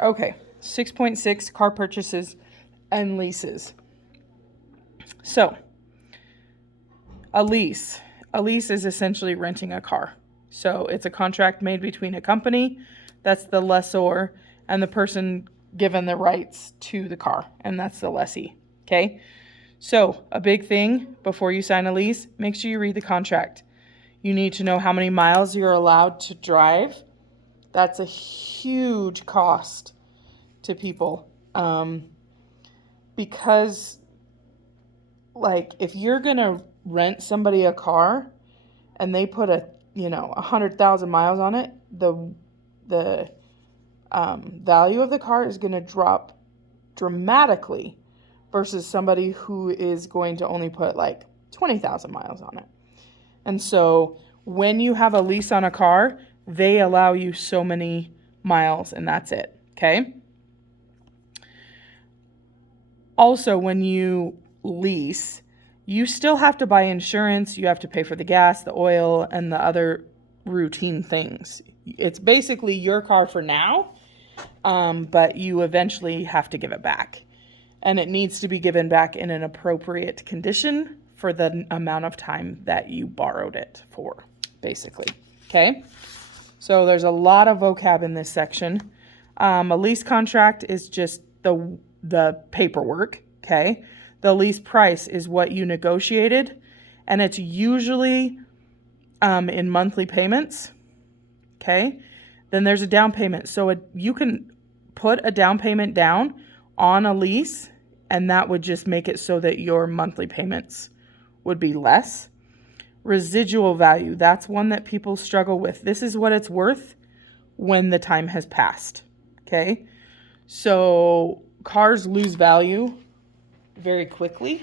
Okay, 6.6 car purchases and leases. So, a lease. A lease is essentially renting a car. So, it's a contract made between a company, that's the lessor, and the person given the rights to the car, and that's the lessee. Okay? So, a big thing before you sign a lease, make sure you read the contract. You need to know how many miles you're allowed to drive. That's a huge cost to people. Because, like, if you're going to rent somebody a car and they put 100,000 miles on it, the value of the car is going to drop dramatically versus somebody who is going to only put like 20,000 miles on it. And so when you have a lease on a car, they allow you so many miles and that's it. Okay. Also, when you lease, you still have to buy insurance. You have to pay for the gas, the oil, and the other routine things. It's basically your car for now, but you eventually have to give it back. And it needs to be given back in an appropriate condition for the amount of time that you borrowed it for, basically. Okay? So there's a lot of vocab in this section. A lease contract is just the paperwork, okay? The lease price is what you negotiated, and it's usually in monthly payments, okay? Then there's a down payment. So you can put a down payment down on a lease, and that would just make it so that your monthly payments would be less. Residual value, that's one that people struggle with. This is what it's worth when the time has passed, okay? So cars lose value very quickly.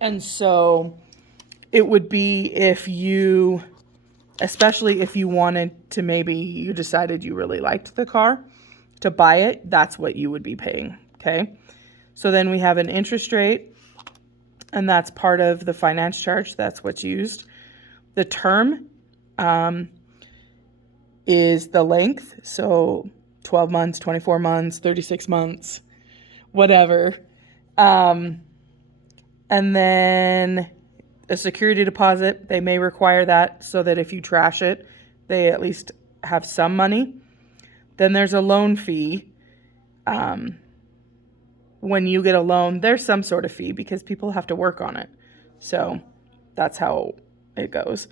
And so it would be especially if you wanted to, maybe you decided you really liked the car, to buy it, that's what you would be paying, okay? So then we have an interest rate, and that's part of the finance charge. That's what's used. The term is the length, so 12 months, 24 months, 36 months, whatever. And then a security deposit, they may require that so that if you trash it, they at least have some money. Then there's a loan fee. When you get a loan, there's some sort of fee because people have to work on it. So that's how it goes.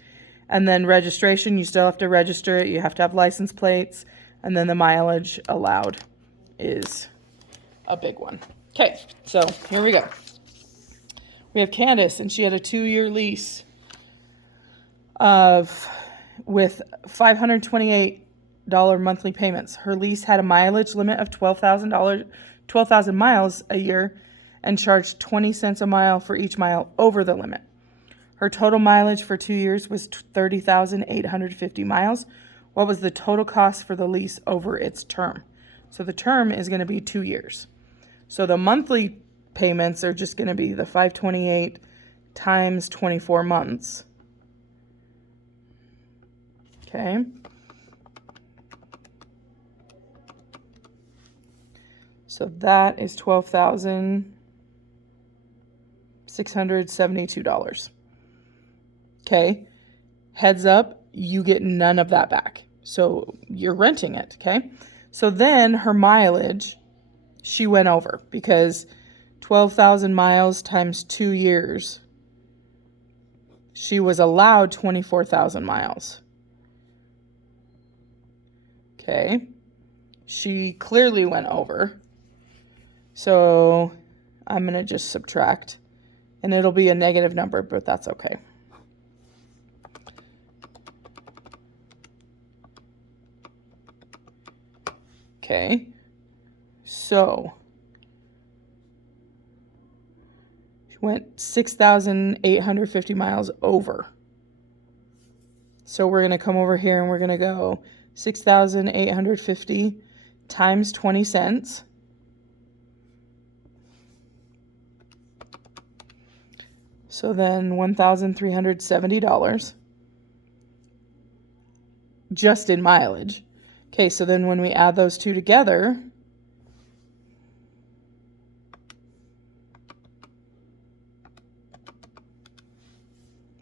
And then registration, you still have to register it. You have to have license plates. And then the mileage allowed is a big one. Okay, so here we go. We have Candace, and she had a 2-year lease with $528 monthly payments. Her lease had a mileage limit of $12,000 miles a year, and charged 20 cents a mile for each mile over the limit. Her total mileage for 2 years was 30,850 miles. What was the total cost for the lease over its term? So the term is going to be 2 years. So the monthly payments are just going to be the 528 times 24 months. Okay. So that is $12,672. Okay. Heads up, you get none of that back. So you're renting it, okay? So then her mileage, she went over because 12,000 miles times 2 years, she was allowed 24,000 miles. Okay. She clearly went over. So I'm going to just subtract, and it'll be a negative number, but that's okay. Okay, so she went 6,850 miles over. So we're going to come over here and we're going to go 6,850 times 20 cents. So then $1,370 just in mileage. Okay, so then when we add those two together,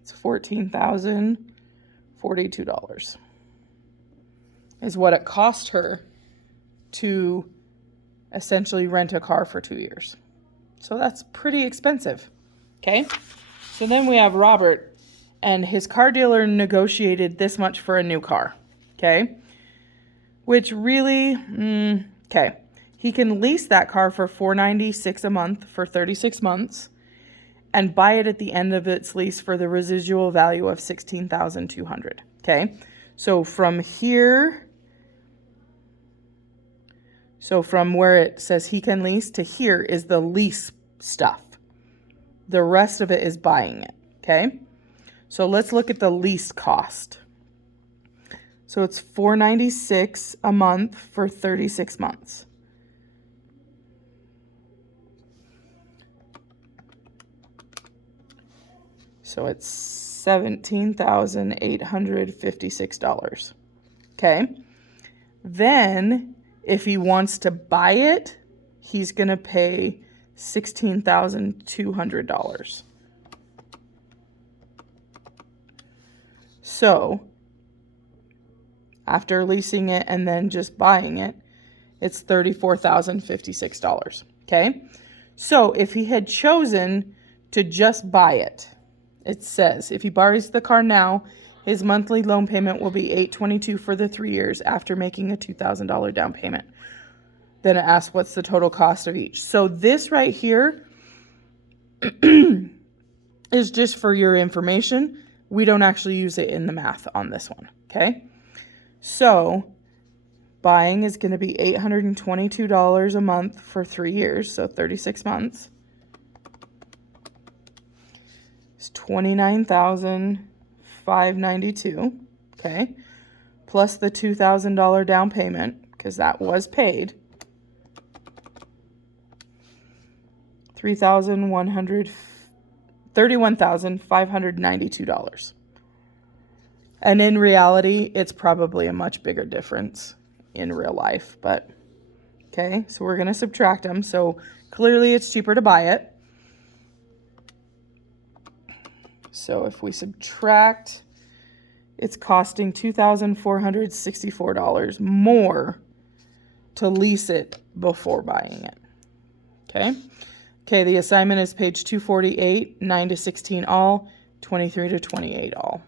it's $14,042 is what it cost her to essentially rent a car for 2 years. So that's pretty expensive. Okay, so then we have Robert, and his car dealer negotiated this much for a new car. Okay, which really, okay, he can lease that car for $496 a month for 36 months and buy it at the end of its lease for the residual value of $16,200. Okay, so from here, so from where it says he can lease to here is the lease stuff. The rest of it is buying it. Okay, so let's look at the lease cost. So it's $496 a month for 36 months. So it's $17,856. Okay. Then if he wants to buy it, he's going to pay $16,200. So after leasing it and then just buying it, it's $34,056. Okay. So if he had chosen to just buy it, it says if he borrows the car now, his monthly loan payment will be $822 for the 3 years after making a $2,000 down payment. Then it asks what's the total cost of each. So this right here is just for your information. We don't actually use it in the math on this one. Okay. So buying is going to be $822 a month for 3 years, so 36 months. It's $29,592, okay, plus the $2,000 down payment, because that was paid, $31,592. And in reality, it's probably a much bigger difference in real life, but okay, so we're going to subtract them. So clearly it's cheaper to buy it. So if we subtract, it's costing $2,464 more to lease it before buying it. Okay. Okay, the assignment is page 248, 9 to 16 all, 23 to 28 all.